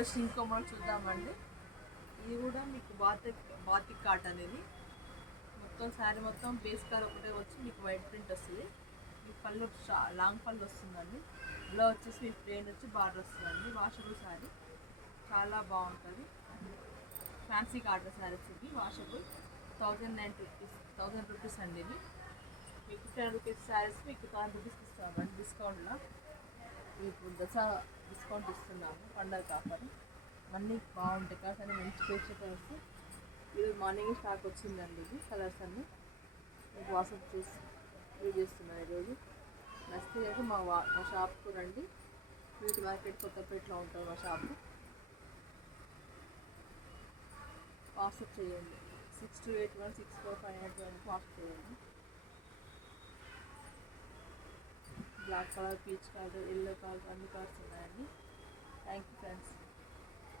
వచ్చి ఇంకో మోడల్ చూద్దామండి. ఇది కూడా మీకు బాతిక్ కాటన్. ఇది మొత్తం శారీ మొత్తం బేస్ కలర్ ఒకటే వచ్చి మీకు వైట్ ప్రింట్ వస్తుంది. మీకు పళ్ళు లాంగ్ పళ్ళు వస్తుందండి. ఇలా వచ్చేసి మీకు ప్లేన్ వచ్చి బార్డర్ వస్తుందండి. వాషబుల్ శారీ చాలా బాగుంటుంది. ఫ్యాన్సీ కాటన్ శారీస్ ఇవి వాషబుల్. 1000 రూపీస్ అండి. ఇది మీకు 10 రూపీస్ శారీస్ మీకు 10 రూపీస్కి ఇస్తామండి డిస్కౌంట్లో. మీకు దసరా డిస్కౌంట్ ఇస్తున్నాము, పండగ ఆఫర్. అన్నీ బాగుంటాయి కలర్స్ అన్నీ మంచి పేస్ట్ కలర్స్. ఈరోజు మార్నింగ్ స్టాక్ వచ్చిందండి. ఇది కలర్స్ అన్నీ మీకు వాట్సాప్ చూసి యూజ్ చేస్తున్నాను ఈరోజు. నచ్చితే అయితే మా షాప్కు రండి. వీటి మార్కెట్ కొత్తపేటలో ఉంటుంది మా షాపు. వాట్సాప్ చేయండి. 62816458 వాట్సాప్ చేయండి. Black colour, peach colour, yellow colour అన్ని కలర్స్ ఉన్నాయండి. Thank you friends.